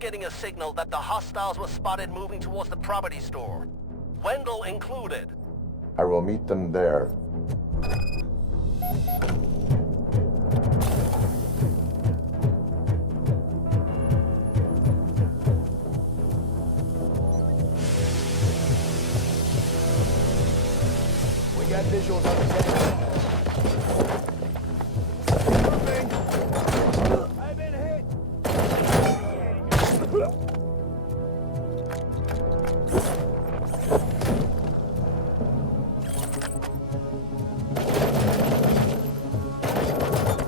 getting a signal that the hostiles were spotted moving towards the property store. Wendell included. I will meet them there. We got visuals on the tank. I've been hit.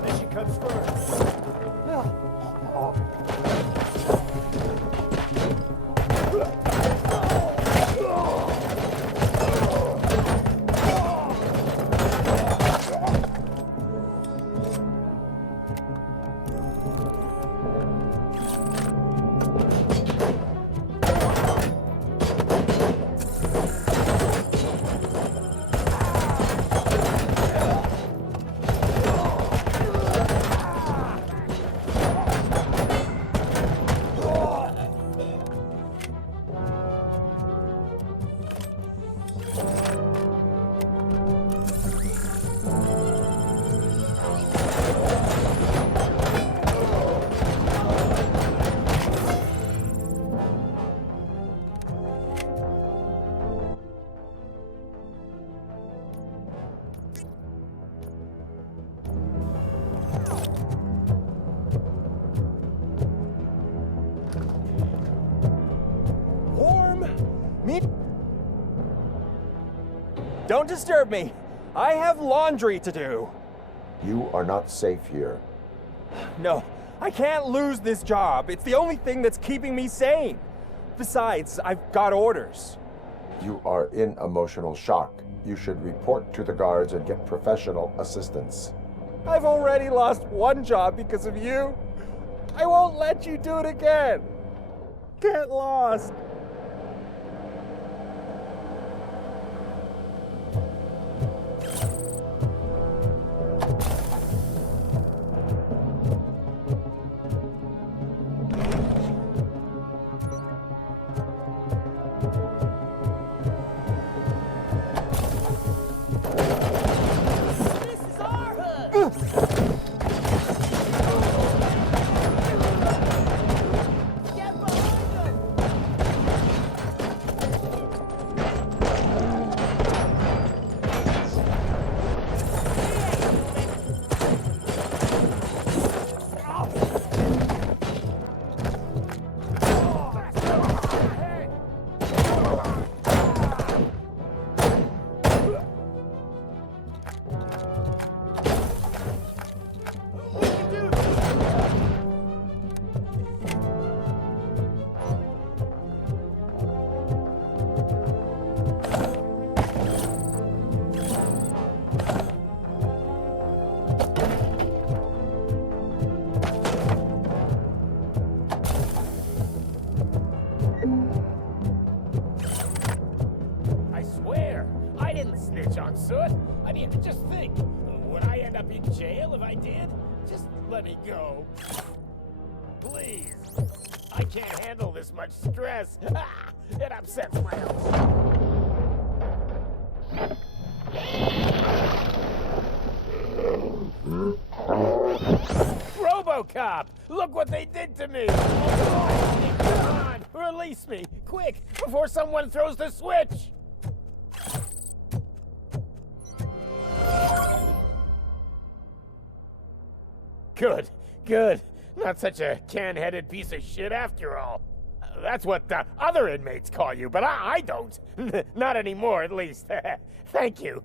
Mission comes first. Don't disturb me. I have laundry to do. You are not safe here. No, I can't lose this job. It's the only thing that's keeping me sane. Besides, I've got orders. You are in emotional shock. You should report to the guards and get professional assistance. I've already lost one job because of you. I won't let you do it again. Get lost. I mean, just think. Would I end up in jail if I did? Just let me go. Please. I can't handle this much stress. It upsets my health. RoboCop! Look what they did to me! Come on, release me, quick, before someone throws the switch! Good, good. Not such a can-headed piece of shit after all. That's what the other inmates call you, but I don't. Not anymore, at least. Thank you.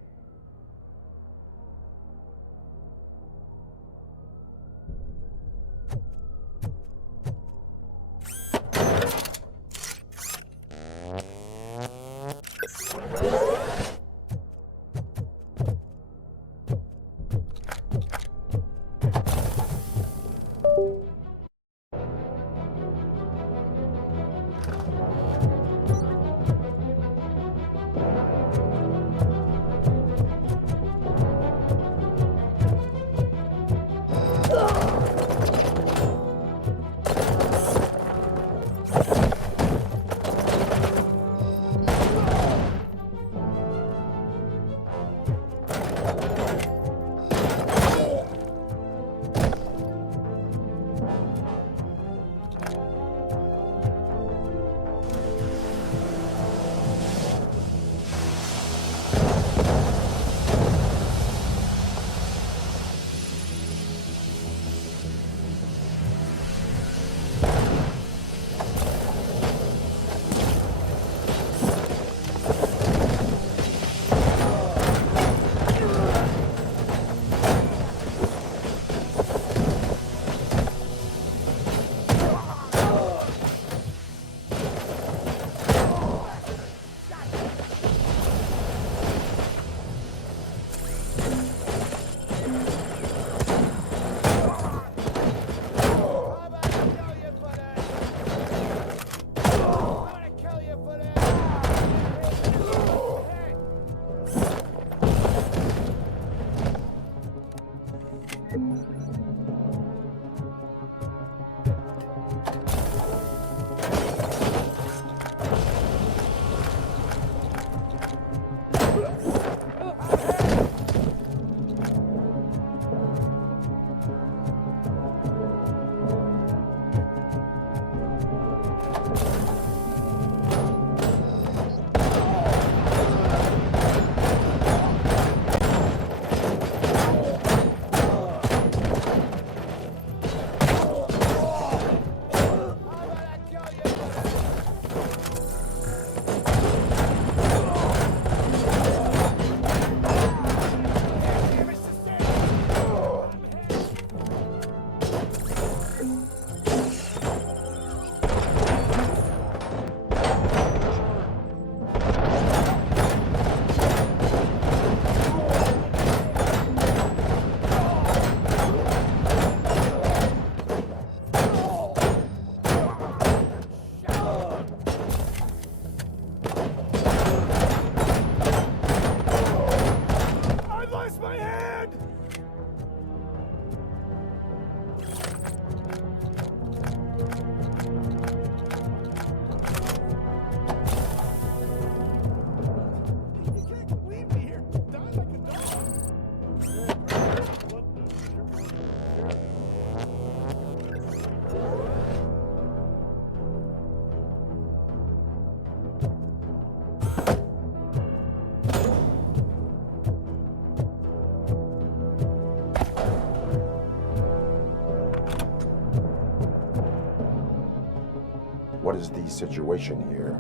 is the situation here?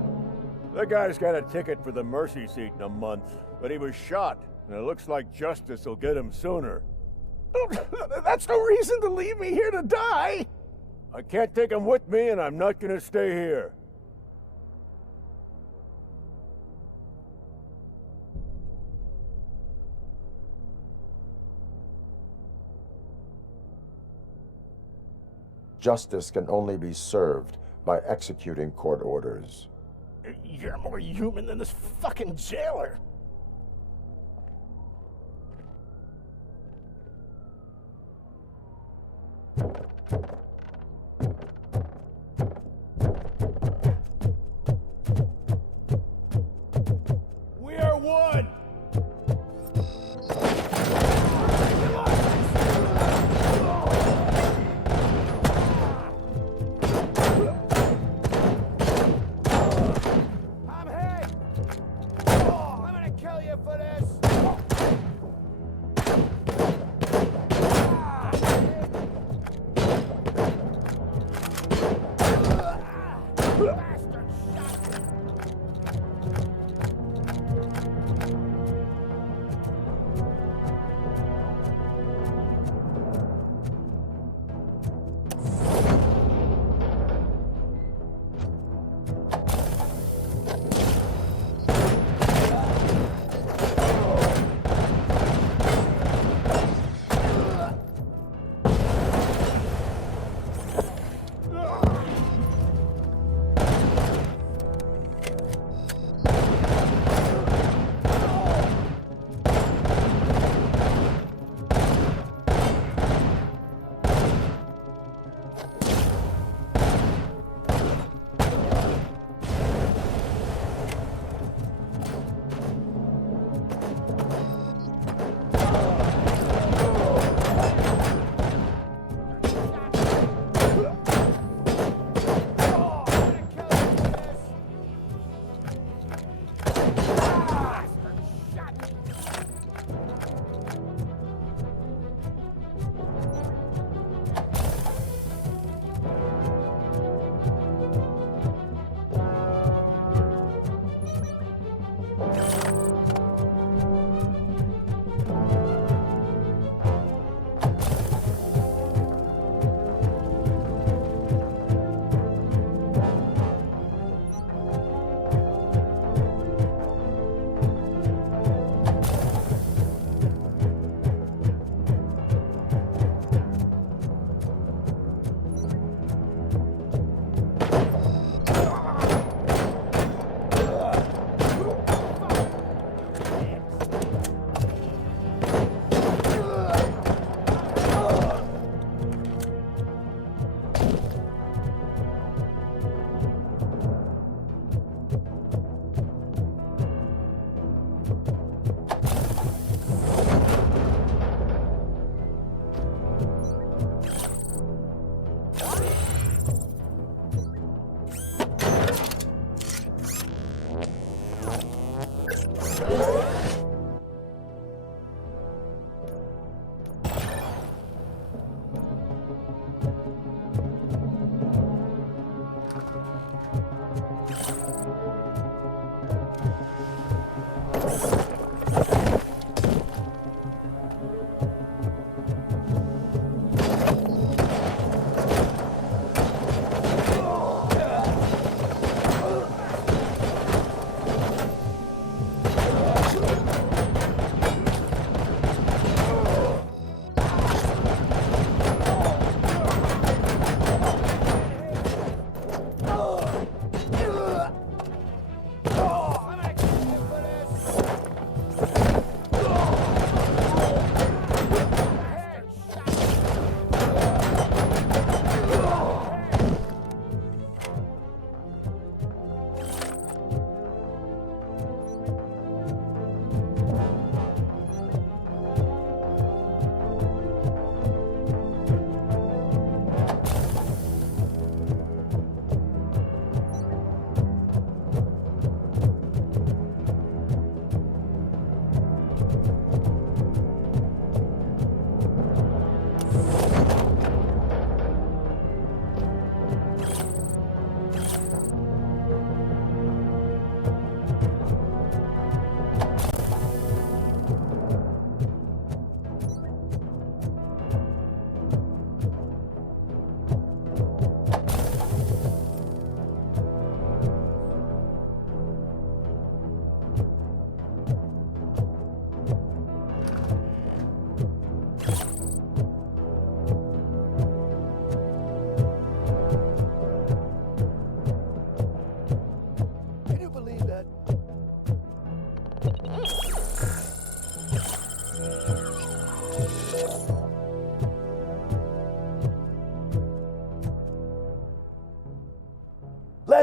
The guy's got a ticket for the mercy seat in a month, but he was shot, and it looks like justice will get him sooner. That's no reason to leave me here to die! I can't take him with me, and I'm not gonna stay here. Justice can only be served by executing court orders. You're more human than this fucking jailer! We are one! I'm hit! Oh, I'm gonna kill you for this! Bastard shot!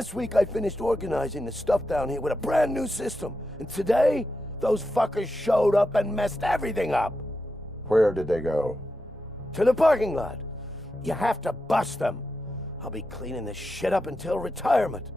Last week I finished organizing the stuff down here with a brand new system. And today, those fuckers showed up and messed everything up. Where did they go? To the parking lot. You have to bust them. I'll be cleaning this shit up until retirement.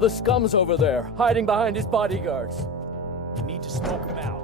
The scum's over there, hiding behind his bodyguards. You need to smoke him out.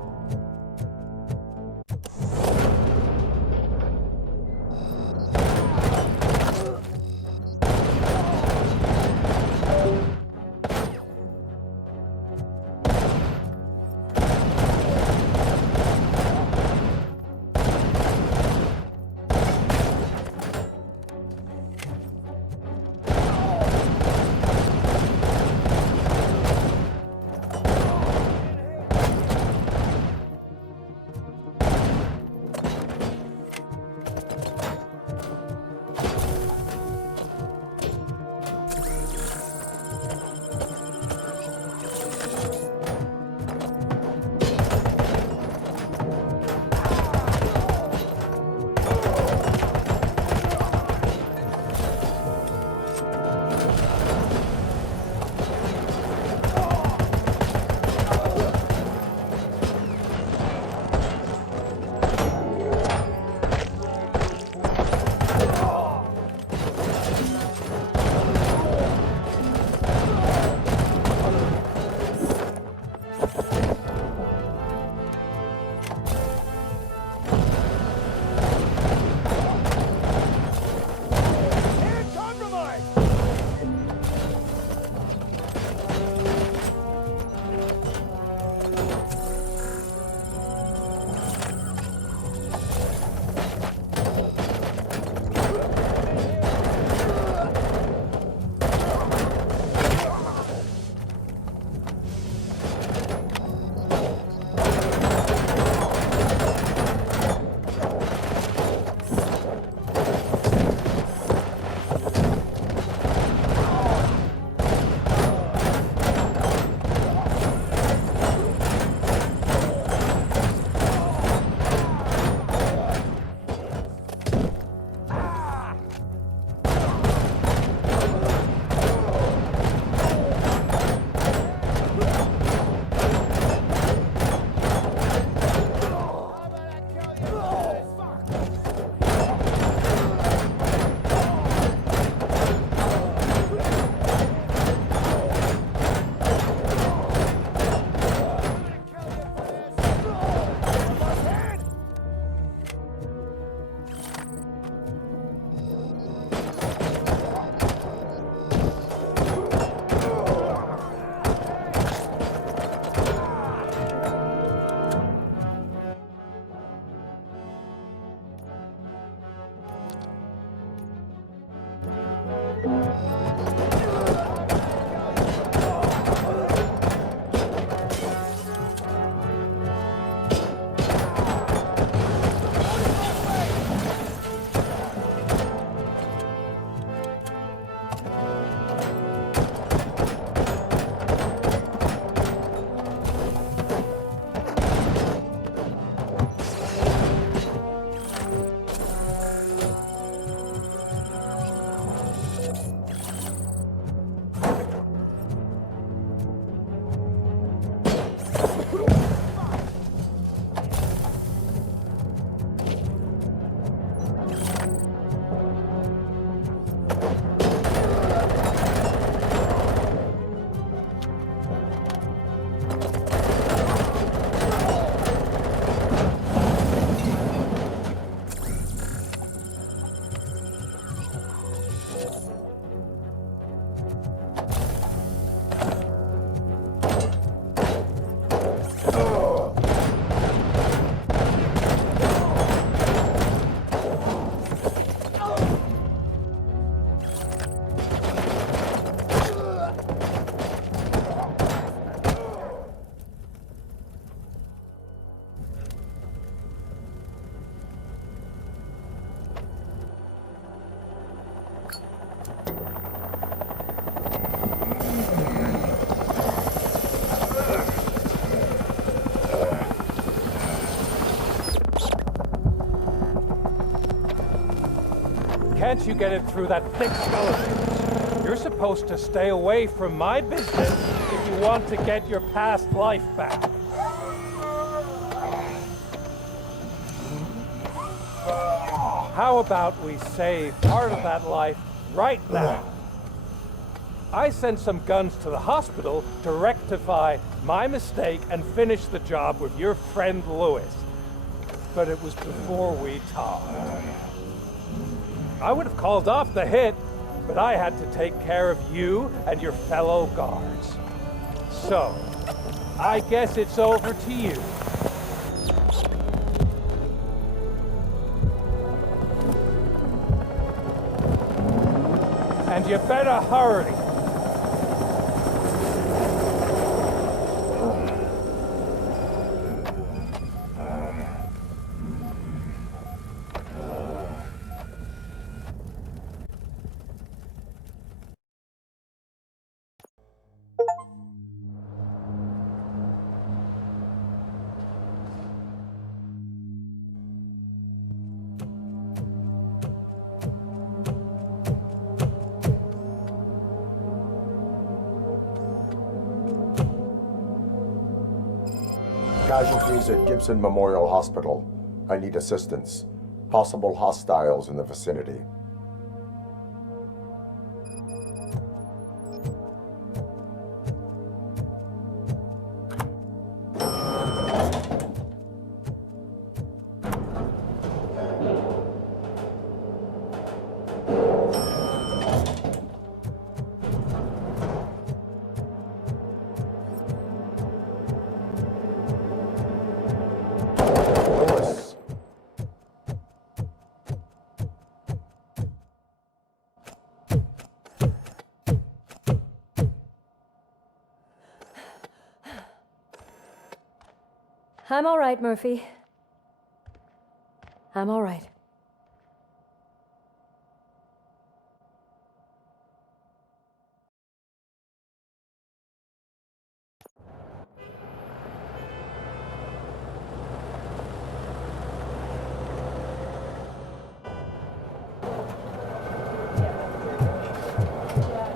Can't you get it through that thick skull of yours? You're supposed to stay away from my business if you want to get your past life back. How about we save part of that life right now? I sent some guns to the hospital to rectify my mistake and finish the job with your friend Lewis. But it was before we talked. I would have called off the hit, but I had to take care of you and your fellow guards. So, I guess it's over to you. And you better hurry. Casualties at Gibson Memorial Hospital. I need assistance. Possible hostiles in the vicinity. I'm all right, Murphy. I'm all right.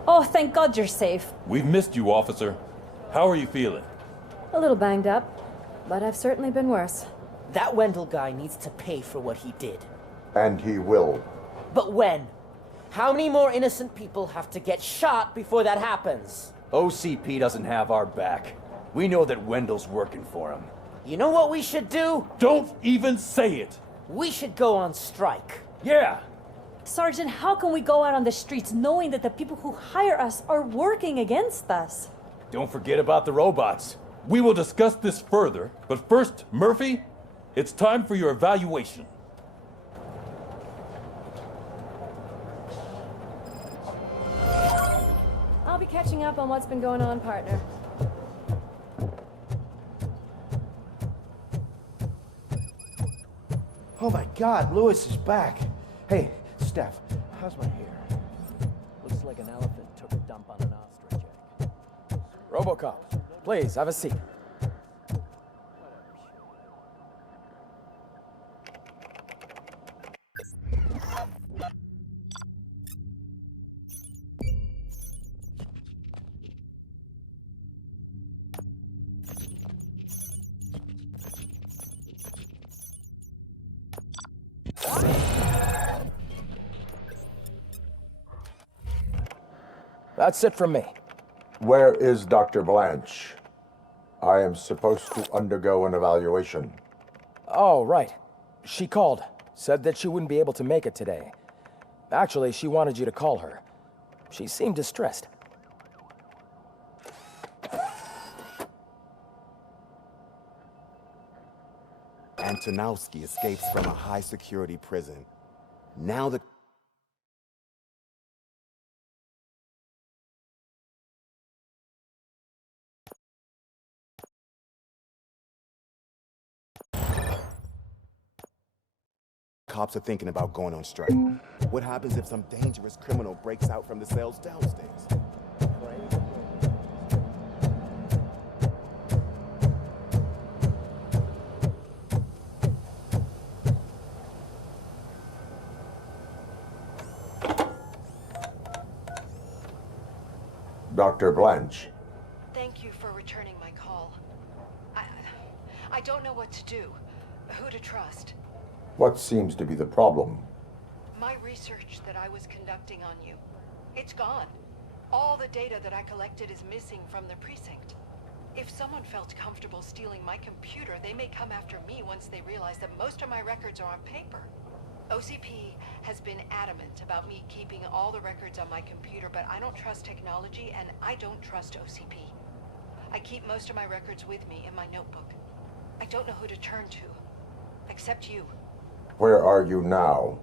Oh, thank God you're safe. We've missed you, officer. How are you feeling? A little banged up, but I've certainly been worse. That Wendell guy needs to pay for what he did. And he will. But when? How many more innocent people have to get shot before that happens? OCP doesn't have our back. We know that Wendell's working for him. You know what we should do? Don't even say it! We should go on strike. Yeah! Sergeant, how can we go out on the streets knowing that the people who hire us are working against us? Don't forget about the robots. We will discuss this further, but first, Murphy, it's time for your evaluation. I'll be catching up on what's been going on, partner. Oh my God, Lewis is back. Hey, Steph, how's my hair? Looks like an elephant took a dump on an ostrich egg. RoboCop, please, have a seat. That's it from me. Where is Dr. Blanche? I am supposed to undergo an evaluation. Oh, right. She called. Said that she wouldn't be able to make it today. Actually, she wanted you to call her. She seemed distressed. Antonowski escapes from a high-security prison. Now the cops are thinking about going on strike. What happens if some dangerous criminal breaks out from the cells downstairs? Dr. Blanche. Thank you for returning my call. I don't know what to do, who to trust. What seems to be the problem? My research that I was conducting on you, it's gone. All the data that I collected is missing from the precinct. If someone felt comfortable stealing my computer, they may come after me once they realize that most of my records are on paper. OCP has been adamant about me keeping all the records on my computer, but I don't trust technology and I don't trust OCP. I keep most of my records with me in my notebook. I don't know who to turn to, except you. Where are you now?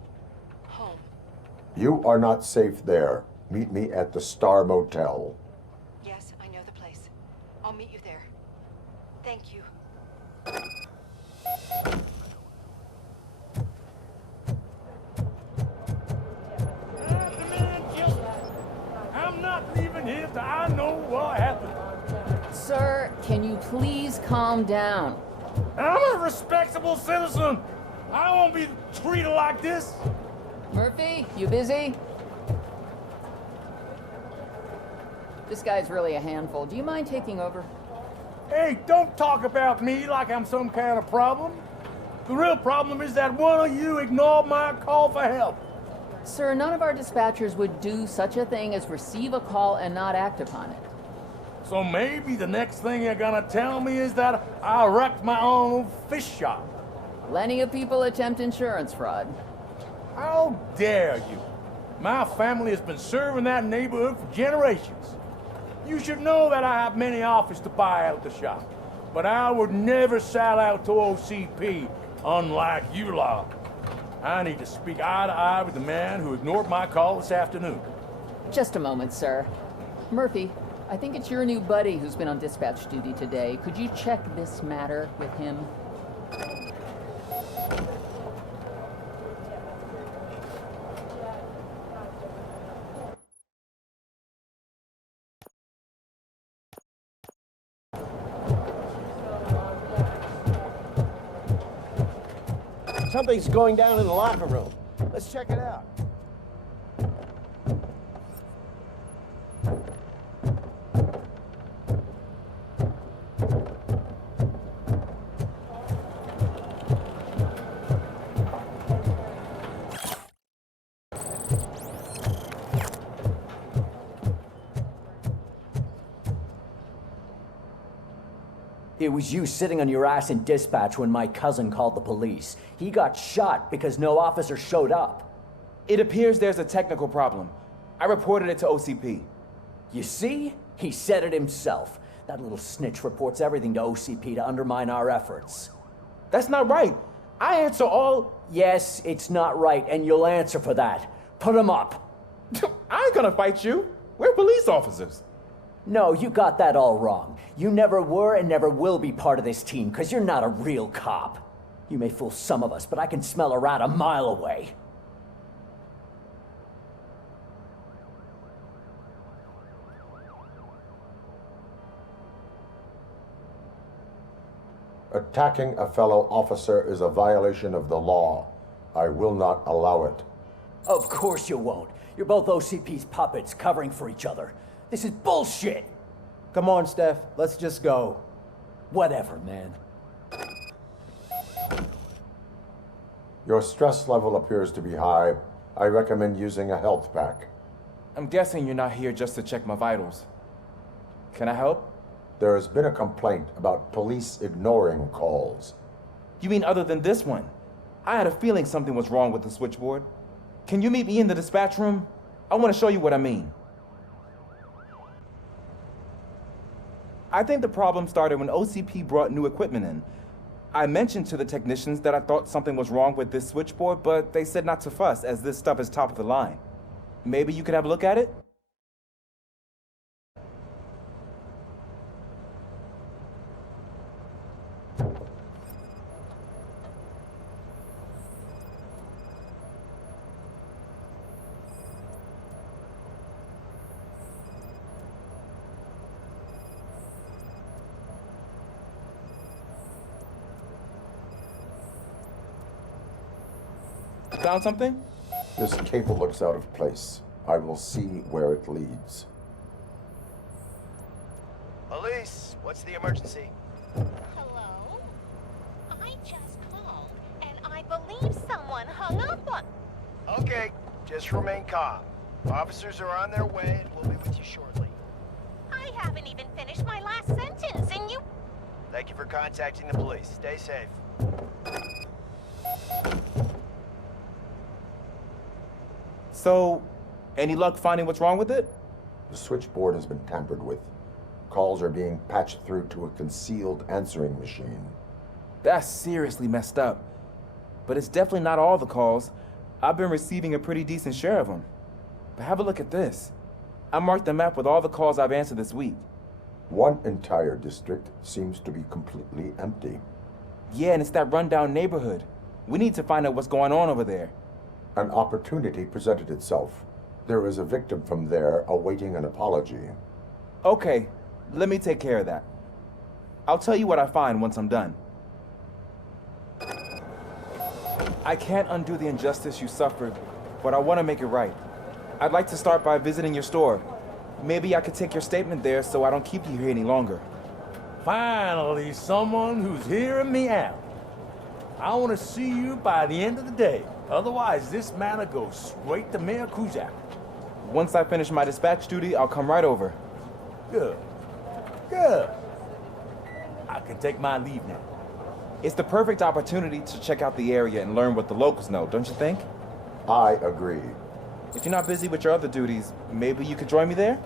Home. You are not safe there. Meet me at the Star Motel. Yes, I know the place. I'll meet you there. Thank you. I'm not leaving here till I know what happened. Sir, can you please calm down? I'm a respectable citizen. I won't be treated like this. Murphy, you busy? This guy's really a handful. Do you mind taking over? Hey, don't talk about me like I'm some kind of problem. The real problem is that one of you ignored my call for help. Sir, none of our dispatchers would do such a thing as receive a call and not act upon it. So maybe the next thing you're gonna tell me is that I wrecked my own fish shop. Plenty of people attempt insurance fraud. How dare you? My family has been serving that neighborhood for generations. You should know that I have many offers to buy out the shop, but I would never sell out to OCP, unlike you lot. I need to speak eye to eye with the man who ignored my call this afternoon. Just a moment, sir. Murphy, I think it's your new buddy who's been on dispatch duty today. Could you check this matter with him? Something's going down in the locker room. Let's check it out. It was you sitting on your ass in dispatch when my cousin called the police. He got shot because no officer showed up. It appears there's a technical problem. I reported it to OCP. You see? He said it himself. That little snitch reports everything to OCP to undermine our efforts. That's not right. I answer all... Yes, it's not right, and you'll answer for that. Put him up. I ain't gonna fight you. We're police officers. No, you got that all wrong. You never were and never will be part of this team, because you're not a real cop. You may fool some of us, but I can smell a rat a mile away. Attacking a fellow officer is a violation of the law. I will not allow it. Of course you won't. You're both OCP's puppets covering for each other. This is bullshit! Come on, Steph. Let's just go. Whatever, man. Your stress level appears to be high. I recommend using a health pack. I'm guessing you're not here just to check my vitals. Can I help? There has been a complaint about police ignoring calls. You mean other than this one? I had a feeling something was wrong with the switchboard. Can you meet me in the dispatch room? I want to show you what I mean. I think the problem started when OCP brought new equipment in. I mentioned to the technicians that I thought something was wrong with this switchboard, but they said not to fuss, as this stuff is top of the line. Maybe you could have a look at it? Found something? This cable looks out of place. I will see where it leads. Elise, what's the emergency? Hello? I just called, and I believe someone hung up on... Okay, just remain calm. Officers are on their way, and we'll be with you shortly. I haven't even finished my last sentence, and you... Thank you for contacting the police. Stay safe. So, any luck finding what's wrong with it? The switchboard has been tampered with. Calls are being patched through to a concealed answering machine. That's seriously messed up. But it's definitely not all the calls. I've been receiving a pretty decent share of them. But have a look at this. I marked the map with all the calls I've answered this week. One entire district seems to be completely empty. Yeah, and it's that rundown neighborhood. We need to find out what's going on over there. An opportunity presented itself. There is a victim from there awaiting an apology. Okay, let me take care of that. I'll tell you what I find once I'm done. I can't undo the injustice you suffered, but I want to make it right. I'd like to start by visiting your store. Maybe I could take your statement there so I don't keep you here any longer. Finally, someone who's hearing me out. I want to see you by the end of the day. Otherwise, this matter goes straight to Mayor Kuzak. Once I finish my dispatch duty, I'll come right over. Good. Good. I can take my leave now. It's the perfect opportunity to check out the area and learn what the locals know, don't you think? I agree. If you're not busy with your other duties, maybe you could join me there?